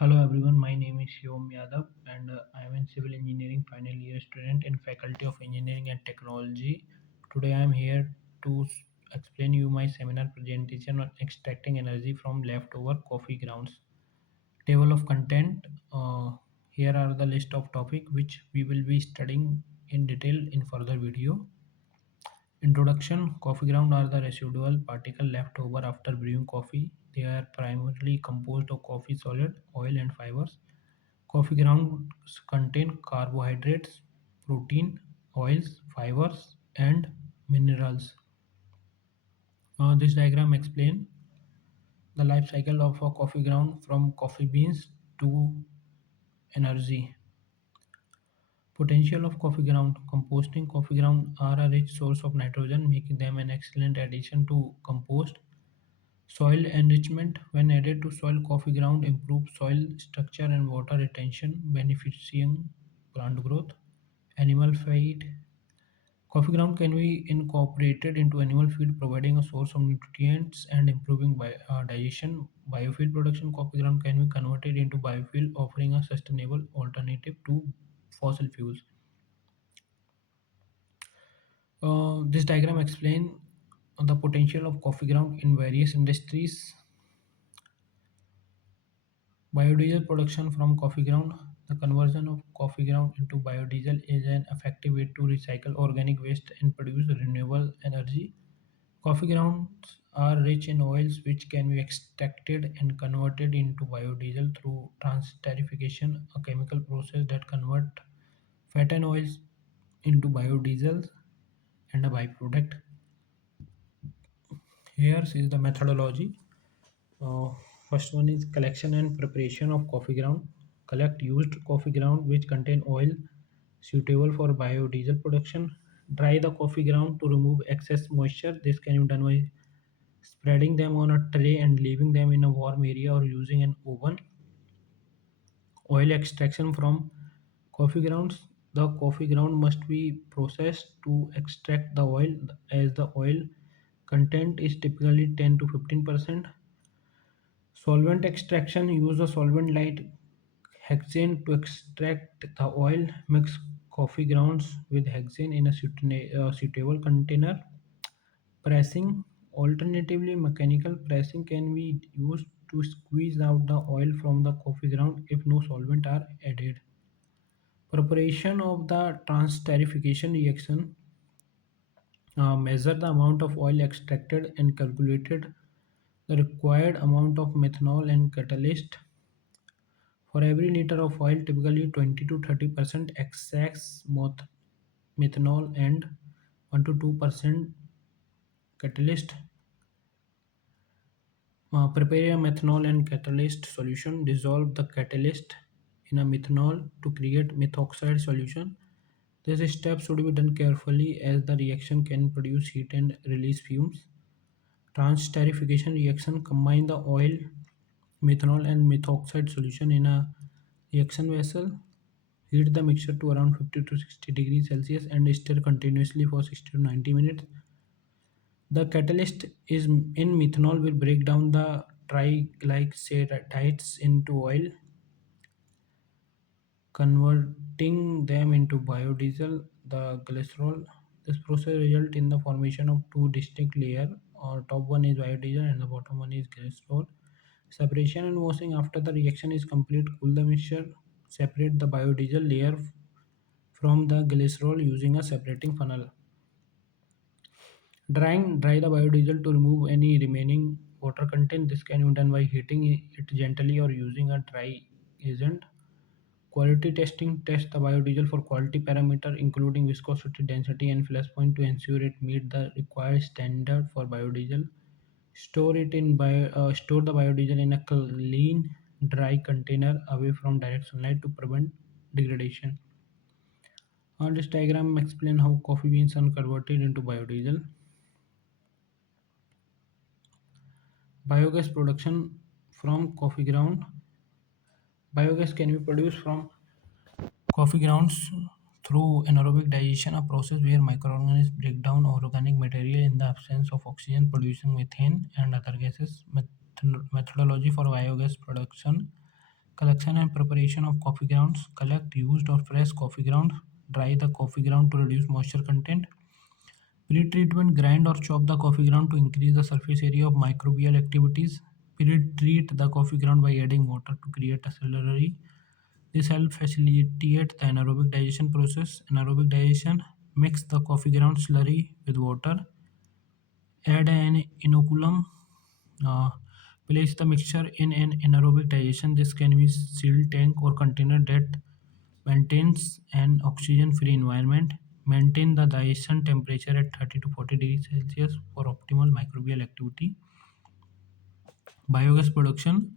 Hello everyone, my name is Shivam Yadav and I am a civil engineering final year student in Faculty of Engineering and Technology. Today I am here to explain you my seminar presentation on extracting energy from leftover coffee grounds. Table of content. Here are the list of topic which we will be studying in detail in further video. Introduction. Coffee ground are the residual particle left over after brewing coffee. They are primarily composed of coffee solid, oil and fibers. Coffee grounds contain carbohydrates, protein, oils, fibers, and minerals. This diagram explains the life cycle of a coffee ground from coffee beans to energy. Potential of coffee ground. Composting coffee ground are a rich source of nitrogen, making them an excellent addition to compost. Soil enrichment. When added to soil, coffee ground improves soil structure and water retention, benefiting plant growth. Animal feed. Coffee ground can be incorporated into animal feed, providing a source of nutrients and improving digestion. Biofuel production. Coffee ground can be converted into biofuel, offering a sustainable alternative to fossil fuels. This diagram explains the potential of coffee ground in various industries. Biodiesel production from coffee ground. The conversion of coffee ground into biodiesel is an effective way to recycle organic waste and produce renewable energy. Coffee grounds are rich in oils which can be extracted and converted into biodiesel through transesterification, a chemical process that converts fat and oils into biodiesel and a byproduct. Here is the methodology. Uh, First one is collection and preparation of coffee ground. Collect used coffee ground which contain oil suitable for biodiesel production. Dry the coffee ground to remove excess moisture. This can be done by spreading them on a tray and leaving them in a warm area or using an oven. Oil extraction from coffee grounds. The coffee ground must be processed to extract the oil as the oil content is typically 10 to 15%. Solvent extraction. Use a solvent like hexane to extract the oil. Mix coffee grounds with hexane in a suitable container. Pressing. Alternatively, mechanical pressing can be used to squeeze out the oil from the coffee ground if no solvent are added. Preparation of the transesterification reaction. Measure the amount of oil extracted and calculated the required amount of methanol and catalyst. For every liter of oil, typically 20 to 30% excess methanol and 1 to 2% catalyst. Prepare a methanol and catalyst solution. Dissolve the catalyst in a methanol to create methoxide solution. This step should be done carefully as the reaction can produce heat and release fumes. Transesterification reaction. Combine the oil, methanol and methoxide solution in a reaction vessel. Heat the mixture to around 50 to 60 degrees Celsius and stir continuously for 60 to 90 minutes. The catalyst is in methanol will break down the triglycerides into oil, converting them into biodiesel, the glycerol. This process results in the formation of two distinct layers. Top one is biodiesel and the bottom one is glycerol. Separation and washing. After the reaction is complete, cool the mixture. Separate the biodiesel layer from the glycerol using a separating funnel. Drying. Dry the biodiesel to remove any remaining water content. This can be done by heating it gently or using a dry agent. Quality testing. Test the biodiesel for quality parameter including viscosity, density and flash point to ensure it meet the required standard for biodiesel. Store the biodiesel in a clean, dry container away from direct sunlight to prevent degradation. On this diagram explain how coffee beans are converted into biodiesel. Biogas production from coffee ground. Biogas can be produced from coffee grounds through anaerobic digestion, a process where microorganisms break down organic material in the absence of oxygen, producing methane and other gases. Methodology for biogas production. Collection and preparation of coffee grounds. Collect used or fresh coffee ground. Dry the coffee ground to reduce moisture content. Pre-treatment: grind or chop the coffee ground to increase the surface area of microbial activities. Pre-treat the coffee ground by adding water to create a slurry. This helps facilitate the anaerobic digestion process. Anaerobic digestion: mix the coffee ground slurry with water. Add an inoculum. Uh, Place the mixture in an anaerobic digestion. This can be sealed tank or container that maintains an oxygen-free environment. Maintain the digestion temperature at 30 to 40 degrees Celsius for optimal microbial activity. Biogas production.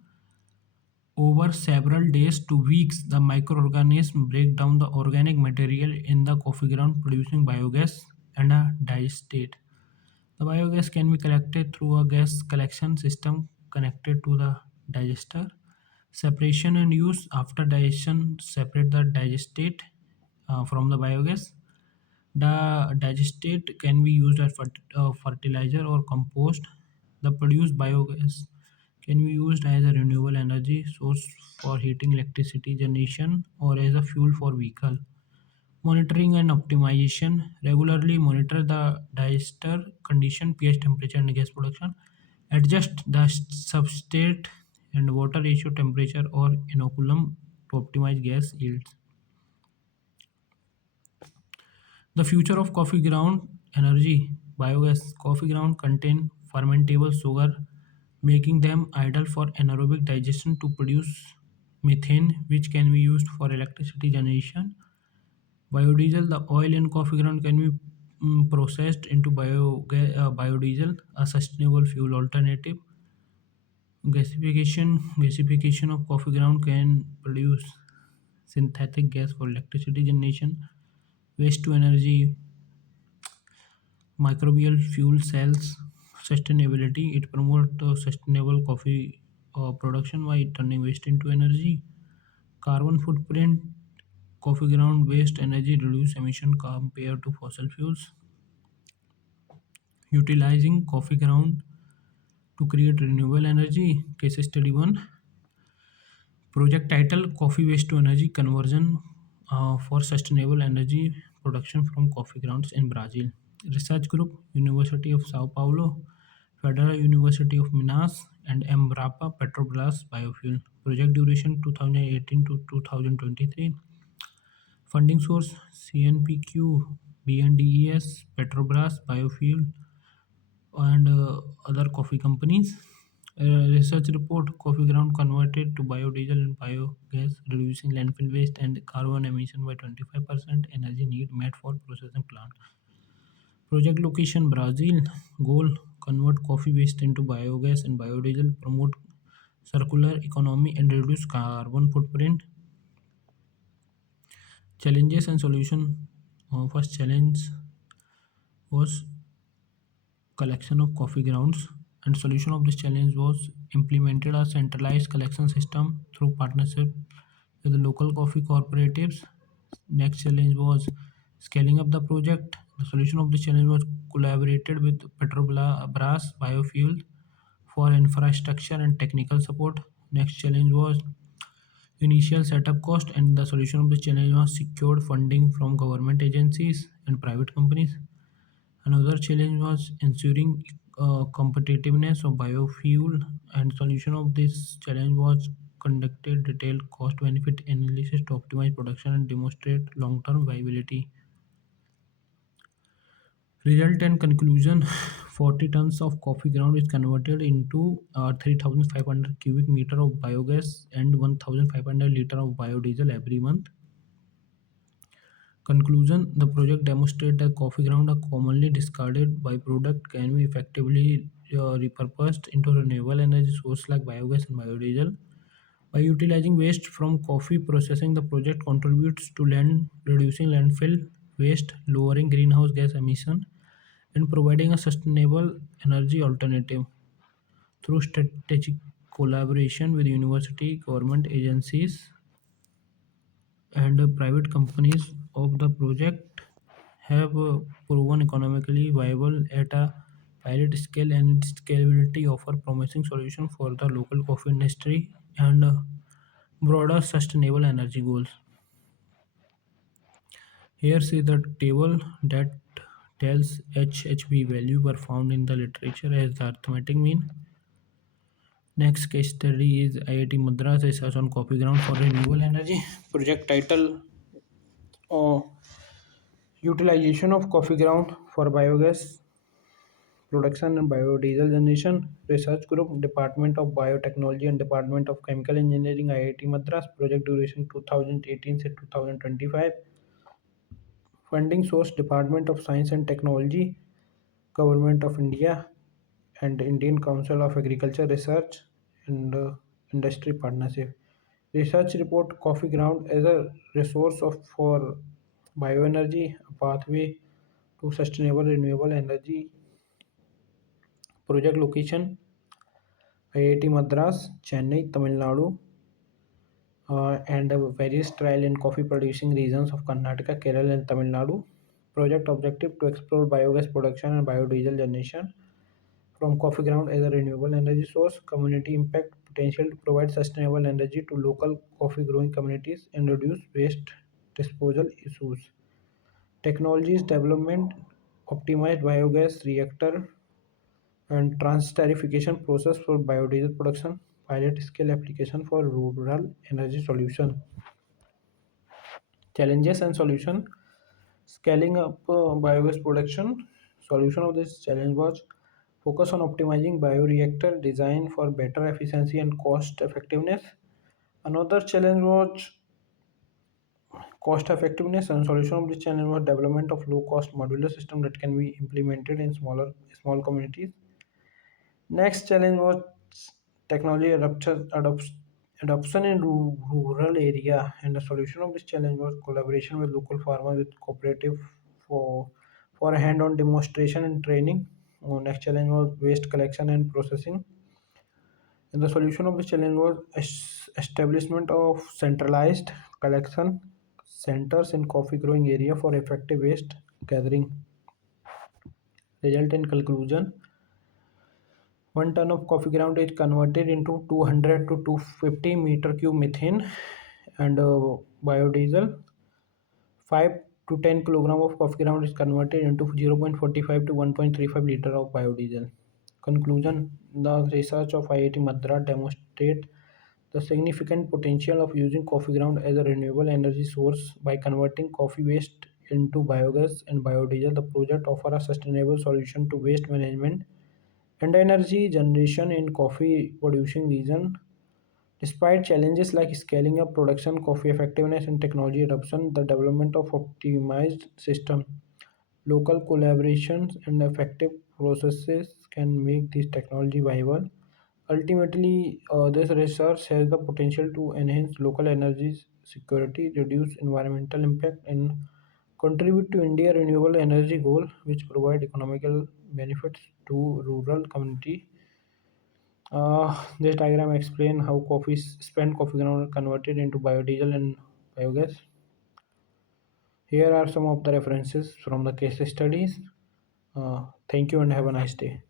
Over several days to weeks, the microorganisms break down the organic material in the coffee ground, producing biogas and a digestate. The biogas can be collected through a gas collection system connected to the digester. Separation and use: after digestion, separate the digestate from the biogas. The digestate can be used as fertilizer or compost. The produced biogas can be used as a renewable energy source for heating, electricity generation, or as a fuel for vehicle. Monitoring and optimization: regularly monitor the digester condition, pH, temperature, and gas production. Adjust the substrate and water ratio, temperature, or inoculum to optimize gas yields. The future of coffee ground energy. Biogas. Coffee ground contain fermentable sugar, making them ideal for anaerobic digestion to produce methane, which can be used for electricity generation. Biodiesel. The oil in coffee ground can be processed into biodiesel, a sustainable fuel alternative. Gasification of coffee ground can produce synthetic gas for electricity generation. Waste to energy microbial fuel cells. Sustainability: it promotes sustainable coffee production by turning waste into energy. Carbon footprint: coffee ground waste energy reduce emission compared to fossil fuels. Utilizing coffee ground to create renewable energy. Case study 1. Project title: Coffee Waste to Energy Conversion for Sustainable Energy Production from Coffee Grounds in Brazil. Research Group: University of Sao Paulo, Federal University of Minas, and Embrapa Petrobras Biofuel. Project duration 2018 to 2023. Funding source: CNPq, BNDES, Petrobras Biofuel, and other coffee companies. Research report: coffee ground converted to biodiesel and biogas, reducing landfill waste and carbon emission by 25%. Energy need met for processing plant. Project location: Brazil. Goal: convert coffee waste into biogas and biodiesel, promote circular economy, and reduce carbon footprint. Challenges and solution. First challenge was collection of coffee grounds, and solution of this challenge was implemented a centralized collection system through partnership with local coffee cooperatives. Next challenge was scaling up the project. The solution of this challenge was collaborated with Petrobras Biofuel for infrastructure and technical support. Next challenge was initial setup cost, and the solution of this challenge was secured funding from government agencies and private companies. Another challenge was ensuring competitiveness of biofuel, and solution of this challenge was conducted detailed cost benefit analysis to optimize production and demonstrate long-term viability. Result and conclusion: 40 tons of coffee ground is converted into 3,500 cubic meter of biogas and 1,500 liter of biodiesel every month. Conclusion: the project demonstrates that coffee ground, a commonly discarded byproduct, can be effectively repurposed into renewable energy sources like biogas and biodiesel. By utilizing waste from coffee processing, the project contributes to land reducing landfill waste, lowering greenhouse gas emission, and providing a sustainable energy alternative. Through strategic collaboration with university, government agencies, and private companies of the project have proven economically viable at a pilot scale, and its scalability offer promising solution for the local coffee industry and Broader sustainable energy goals. Here see the table that tells HHV value were found in the literature as the arithmetic mean. Next case study is IIT Madras research on coffee ground for renewable energy. Project title uh, Utilization of coffee ground for biogas production and biodiesel generation. Research group Department of Biotechnology and Department of Chemical Engineering IIT Madras. Project duration 2018 to 2025. Funding source Department of Science and Technology, Government of India, and Indian Council of Agriculture Research and Industry Partnership. Research report coffee ground as a resource for bioenergy, a pathway to sustainable renewable energy. Project location IIT Madras, Chennai, Tamil Nadu, and various trial in coffee producing regions of Karnataka, Kerala, and Tamil Nadu. Project objective to explore biogas production and biodiesel generation from coffee ground as a renewable energy source. Community impact potential to provide sustainable energy to local coffee growing communities and reduce waste disposal issues. Technologies development, optimized biogas reactor and transesterification process for biodiesel production, pilot scale application for rural energy solution. Challenges and solution. Scaling up biogas production. Solution of this challenge was focus on optimizing bioreactor design for better efficiency and cost effectiveness. Another challenge was cost effectiveness, and solution of this challenge was development of low cost modular system that can be implemented in small communities. Next challenge was technology adoption in rural area, and the solution of this challenge was collaboration with local farmers with cooperative for for a hand-on demonstration and training. Next challenge was waste collection and processing, and the solution of this challenge was establishment of centralized collection centers in coffee growing area for effective waste gathering. Result and conclusion. 1 ton of coffee ground is converted into 200 to 250 meter cube methane and biodiesel. 5 to 10 kilogram of coffee ground is converted into 0.45 to 1.35 liter of biodiesel. Conclusion. The research of IIT Madras demonstrate the significant potential of using coffee ground as a renewable energy source by converting coffee waste into biogas and biodiesel. The project offers a sustainable solution to waste management and energy generation in coffee producing region. Despite challenges like scaling up production, coffee effectiveness, and technology adoption, the development of optimized system, local collaborations, and effective processes can make this technology viable. Ultimately, this research has the potential to enhance local energy security, reduce environmental impact, and contribute to India renewable energy goal, which provide economical benefits to rural community. This diagram explains how spent coffee ground converted into biodiesel and biogas. Here are some of the references from the case studies. Thank you and have a nice day.